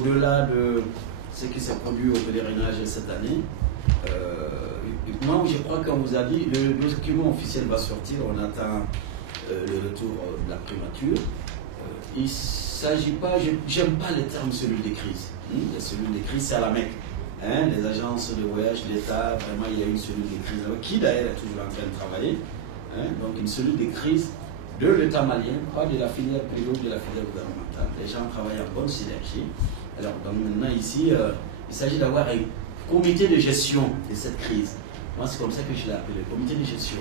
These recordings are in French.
Au-delà de ce qui s'est produit au pèlerinage cette année, moi je crois qu'on vous a dit, le document officiel va sortir, on attend le retour de la primature. Il ne s'agit pas, j'aime pas les termes cellules de crise. Les cellules de crise, c'est à la Mecque. Les agences de voyage, l'État, vraiment il y a une cellule de crise, qui d'ailleurs est toujours en train de travailler. Donc une cellule de crise de l'État malien, pas de la filière privée ou de la filière gouvernementale. Les gens travaillent en bonne synergie. Alors donc maintenant ici, il s'agit d'avoir un comité de gestion de cette crise. Moi c'est comme ça que je l'ai appelé, comité de gestion.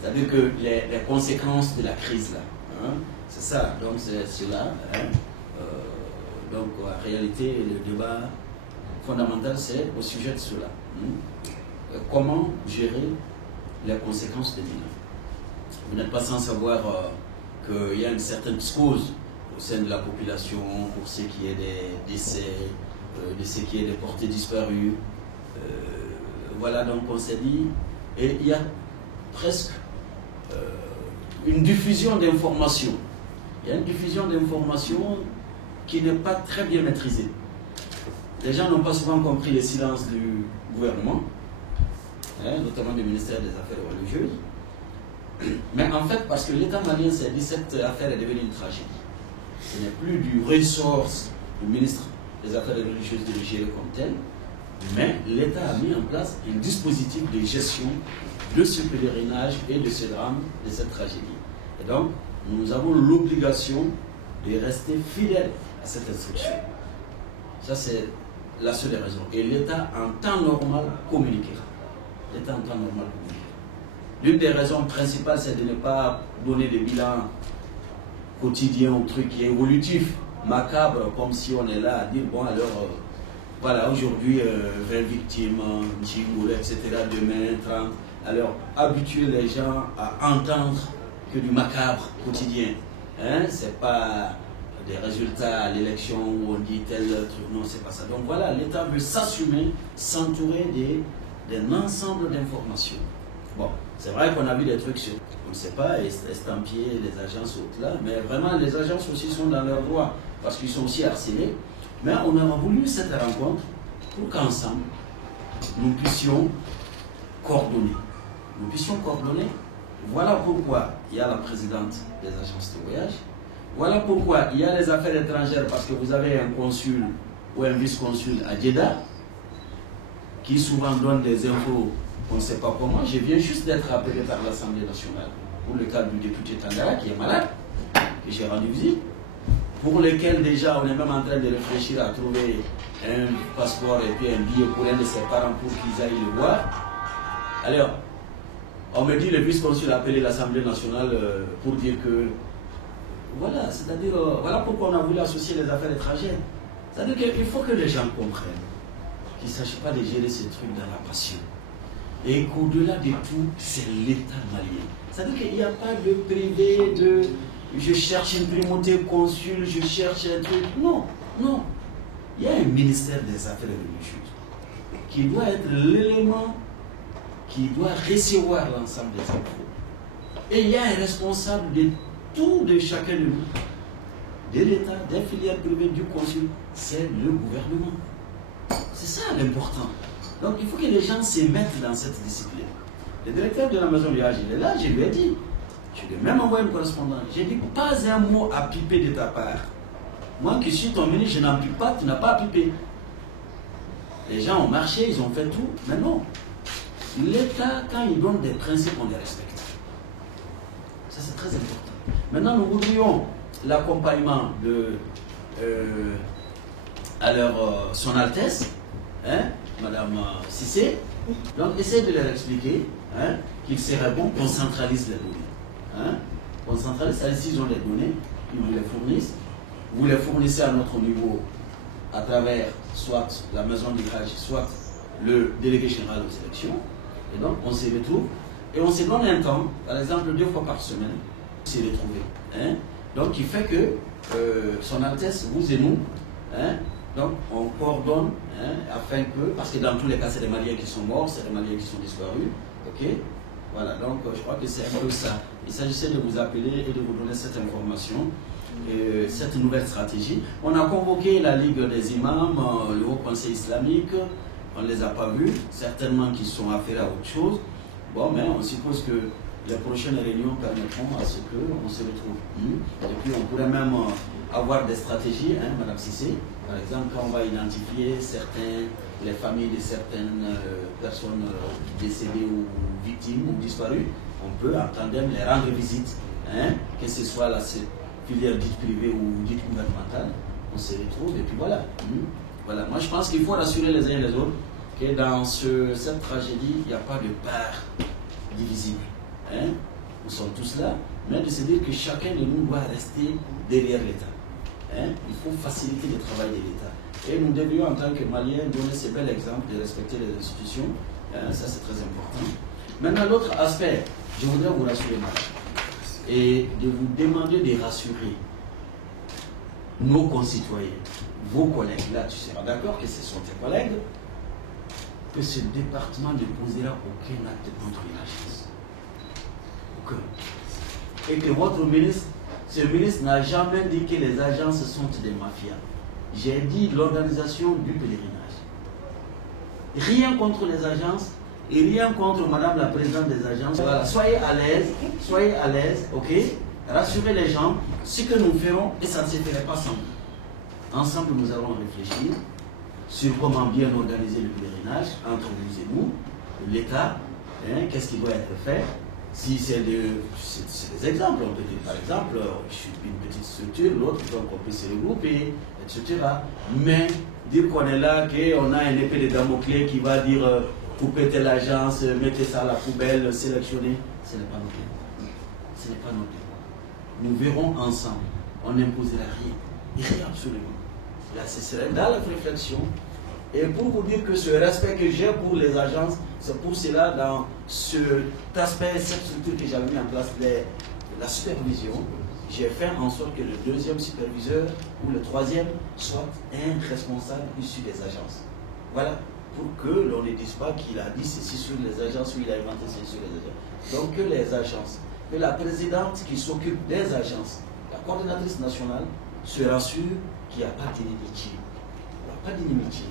C'est-à-dire que les conséquences de la crise là, c'est ça, donc c'est cela. Donc en réalité le débat fondamental c'est au sujet de cela. Comment gérer les conséquences de l'île. Vous n'êtes pas sans savoir qu'il y a une certaine psychose au sein de la population pour ce qui est des décès, de ce qui est des portées disparues. Voilà, donc on s'est dit, et il y a presque une diffusion d'informations. Il y a une diffusion d'informations qui n'est pas très bien maîtrisée. Les gens n'ont pas souvent compris le silence du gouvernement, notamment du ministère des Affaires religieuses. Mais en fait, parce que l'État malien s'est dit cette affaire est devenue une tragédie. Ce n'est plus du ressort du ministre des Affaires religieuses de le gérer comme tel, mais l'État a mis en place un dispositif de gestion de ce pèlerinage et de ce drame, de cette tragédie. Et donc, nous avons l'obligation de rester fidèles à cette instruction. Ça, c'est la seule raison. Et l'État, en temps normal, communiquera. L'État, en temps normal, communiquera. L'une des raisons principales, c'est de ne pas donner des bilans quotidiens ou trucs qui est évolutif, macabre, comme si on est là à dire, bon alors, voilà, aujourd'hui, 20 victimes, 10 morts, etc., demain, 30. Alors, habituer les gens à entendre que du macabre quotidien. C'est pas des résultats à l'élection où on dit tel truc, non, c'est pas ça. Donc voilà, l'État veut s'assumer, s'entourer d'un ensemble d'informations. Bon, c'est vrai qu'on a vu des trucs sur, on ne sait pas, estampiller les agences autres là, mais vraiment les agences aussi sont dans leurs droits, parce qu'ils sont aussi harcelés. Mais on a voulu cette rencontre pour qu'ensemble, nous puissions coordonner. Nous puissions coordonner. Voilà pourquoi il y a la présidente des agences de voyage. Voilà pourquoi il y a les affaires étrangères, parce que vous avez un consul ou un vice-consul à Jeddah, qui souvent donne des infos, on ne sait pas comment. Je viens juste d'être appelé par l'Assemblée nationale pour le cas du député Tangara qui est malade, que j'ai rendu visite, pour lequel déjà on est même en train de réfléchir à trouver un passeport et puis un billet pour un de ses parents pour qu'ils aillent le voir. Alors, on me dit le vice-consul a appelé l'Assemblée nationale pour dire que, voilà, c'est-à-dire, voilà pourquoi on a voulu associer les affaires étrangères. C'est-à-dire qu'il faut que les gens comprennent qu'il ne s'agit pas de gérer ces trucs dans la passion. Et qu'au-delà de tout, c'est l'État malien. C'est-à-dire qu'il n'y a pas de privé, de je cherche une primauté consul, je cherche un truc. Non, non. Il y a un ministère des Affaires religieuses qui doit être l'élément qui doit recevoir l'ensemble des infos. Et il y a un responsable de tout, de chacun de nous, de l'État, des filières privées, du consul, c'est le gouvernement. C'est ça l'important. Donc il faut que les gens se mettent dans cette discipline. Le directeur de la maison du Hajj, il est là, je lui ai dit, je lui ai même envoyé une correspondance, j'ai dit pas un mot à piper de ta part. Moi qui suis ton ministre, je n'en pipe pas, tu n'as pas à piper. Les gens ont marché, ils ont fait tout, mais non. L'État, quand il donne des principes, on les respecte. Ça c'est très important. Maintenant nous voudrions l'accompagnement de Son Altesse, Madame Cissé. Donc essayez de leur expliquer qu'il serait bon qu'on centralise les données. On centralise, c'est-à-dire s'ils ont les données, ils nous les fournissent. Vous les fournissez à notre niveau à travers soit la maison du Hajj, soit le délégué général aux élections. Et donc on se retrouve et on se donne un temps, par exemple 2 fois par semaine, pour se retrouver. Donc qui fait que Son Altesse, vous et nous, donc on coordonne afin que, parce que dans tous les cas c'est des Maliens qui sont morts, c'est des Maliens qui sont disparus, ok. Voilà, donc je crois que c'est un peu ça. Il s'agissait de vous appeler et de vous donner cette information. cette nouvelle stratégie. On a convoqué la Ligue des imams, le Haut Conseil islamique, on ne les a pas vus, certainement qu'ils sont affairés à autre chose. Bon, mais on suppose que les prochaines réunions permettront à ce qu'on se retrouve. Et puis on pourrait même avoir des stratégies, hein, Madame Cissé. Par exemple, quand on va identifier les familles de certaines personnes décédées ou victimes ou disparues, on peut en tandem les rendre visite, hein, que ce soit la filière dite privée ou dite gouvernementale, on se retrouve et puis voilà. Voilà. Moi je pense qu'il faut rassurer les uns et les autres que dans cette tragédie, il n'y a pas de part divisible. Hein. Nous sommes tous là, mais de se dire que chacun de nous doit rester derrière l'État. Hein. Il faut faciliter le travail de l'État. Et nous devrions en tant que Maliens donner ce bel exemple de respecter les institutions. Hein. Ça c'est très important. Maintenant l'autre aspect, je voudrais vous rassurer et de vous demander de rassurer nos concitoyens, vos collègues. Là, tu seras d'accord que ce sont tes collègues, que ce département ne posera aucun acte contre une agence. Aucun. Et que votre ministre, ce ministre n'a jamais dit que les agences sont des mafias. J'ai dit l'organisation du pèlerinage. Rien contre les agences. Et rien contre Madame la Présidente des agences. Voilà. Soyez à l'aise, ok? Rassurez les gens, ce que nous ferons, et ça ne se ferait pas sans nous. Ensemble, nous allons réfléchir sur comment bien organiser le pèlerinage entre vous et nous, l'État, hein, qu'est-ce qui doit être fait. Si c'est des exemples, on peut dire par exemple, je suis une petite structure, l'autre, donc on peut se regrouper, etc. Mais dire qu'on est là, qu'on a un épée de Damoclès qui va dire coupez telle agence, mettez ça à la poubelle, sélectionnez, ce n'est pas notre débat. Ce n'est pas notre débat. Nous verrons ensemble. On n'imposera rien. Rien absolument. Là, ce serait dans la réflexion. Et pour vous dire que ce respect que j'ai pour les agences, c'est pour cela, dans cet aspect, cette structure que j'avais mis en place, la supervision, j'ai fait en sorte que le deuxième superviseur ou le troisième soit un responsable issu des agences. Voilà. Pour que l'on ne dise pas qu'il a dit ceci sur les agences ou il a inventé ceci sur les agences. Donc que les agences, que la présidente qui s'occupe des agences, la coordinatrice nationale, se rassure qu'il n'y a pas d'inimitié. Il n'y a pas d'inimitié.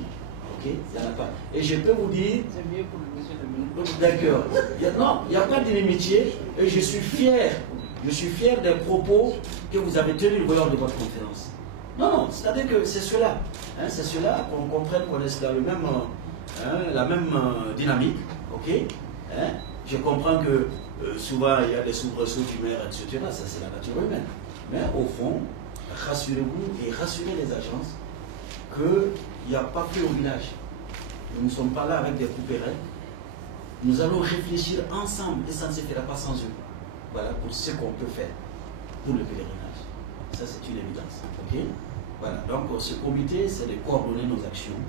Ok? Il n'y en a pas. Et je peux vous dire... C'est mieux pour le monsieur le ministre. D'accord. Non, il n'y a pas d'inimitié et je suis fier. Je suis fier des propos que vous avez tenus lors de votre conférence. Non, c'est-à-dire que c'est cela. Hein, c'est cela qu'on comprenne qu'on est dans le même... la même dynamique, ok? Hein? Je comprends que souvent il y a des soubresauts d'humeur, etc. Ça c'est la nature humaine. Mais au fond, rassurez-vous et rassurez les agences qu'il n'y a pas que au village. Nous ne sommes pas là avec des coupérets. Nous allons réfléchir ensemble et ça ne se fera pas sans eux. Voilà pour ce qu'on peut faire pour le pèlerinage. Ça c'est une évidence, ok? Voilà, donc ce comité c'est de coordonner nos actions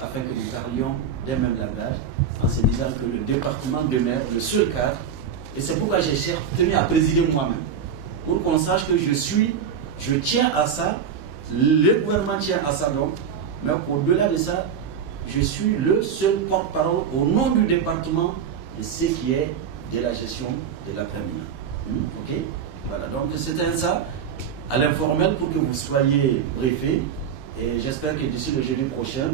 afin que nous parlions d'un même langage, en se disant que le département demeure le seul cadre, et c'est pourquoi j'ai tenu à présider moi-même, pour qu'on sache que je tiens à ça, le gouvernement tient à ça donc, mais au-delà de ça, je suis le seul porte-parole au nom du département de ce qui est de la gestion de l'après-midi. Ok? Voilà, donc c'était ça, à l'informel pour que vous soyez briefés, et j'espère que d'ici le jeudi prochain,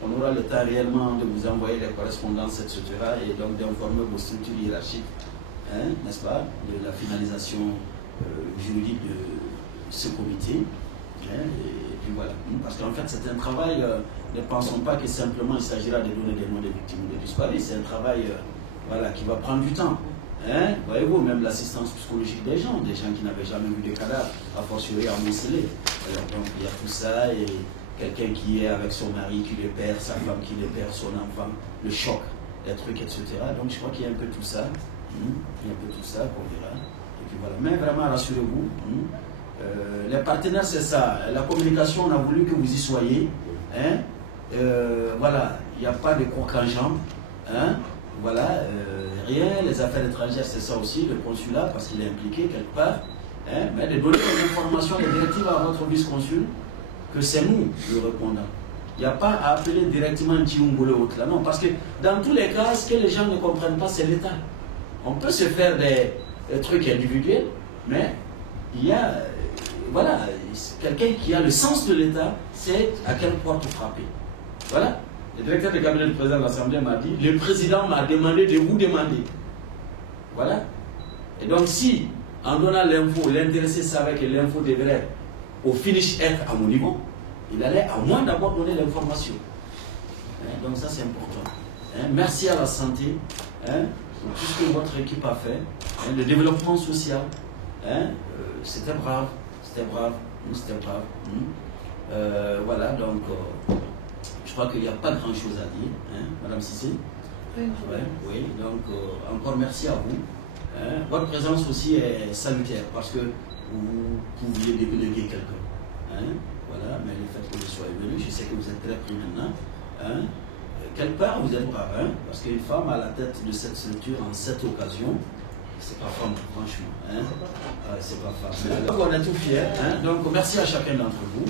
on aura le temps réellement de vous envoyer les correspondances, etc. et donc d'informer vos structures hiérarchiques, hein, n'est-ce pas, de la finalisation juridique de ce comité. Hein, et puis voilà. Parce qu'en fait, c'est un travail, ne pensons pas que simplement il s'agira de donner des noms des victimes ou des disparus, c'est un travail voilà, qui va prendre du temps. Hein, voyez-vous, même l'assistance psychologique des gens qui n'avaient jamais vu de cadavre, a fortiori à Mousselé. Donc il y a tout ça et quelqu'un qui est avec son mari, qui le perd, sa femme qui le perd, son enfant, le choc, les trucs, etc. Donc je crois qu'il y a un peu tout ça. Il y a un peu tout ça qu'on verra. Et puis voilà. Mais vraiment, rassurez-vous. Les partenaires, c'est ça. La communication, on a voulu que vous y soyez. Hein? Voilà. Il n'y a pas de coq en jambe. Hein? Voilà. Rien. Les affaires étrangères, c'est ça aussi. Le consulat, parce qu'il est impliqué quelque part. Hein? Mais de donner des informations, des directives à votre vice-consul, que c'est nous le répondant. Il n'y a pas à appeler directement Ntiungole ou autre là. Non, parce que dans tous les cas, ce que les gens ne comprennent pas, c'est l'État. On peut se faire des trucs individuels, mais il y a voilà, quelqu'un qui a le sens de l'État, c'est à quelle porte frapper. Voilà. Le directeur de cabinet du président de l'Assemblée m'a dit, le président m'a demandé de vous demander. Voilà. Et donc si, en donnant l'info, l'intéressé savait que l'info devrait au finish être à mon niveau, il allait à moi d'abord donner l'information. Donc ça c'est important. Merci à la santé pour tout ce que votre équipe a fait. Le développement social, c'était brave, c'était brave, c'était brave. Voilà, donc je crois qu'il n'y a pas grand chose à dire, Madame Cissé. Oui, donc encore merci à vous. Votre présence aussi est salutaire parce que vous pouviez déléguer quelqu'un. Voilà, mais le fait que vous soyez venu, je sais que vous êtes très pris maintenant. Quelque part, vous êtes brave, parce qu'une femme à la tête de cette structure en cette occasion, c'est pas femme, franchement. C'est pas femme. Donc, on est tout fiers. Donc, merci à chacun d'entre vous.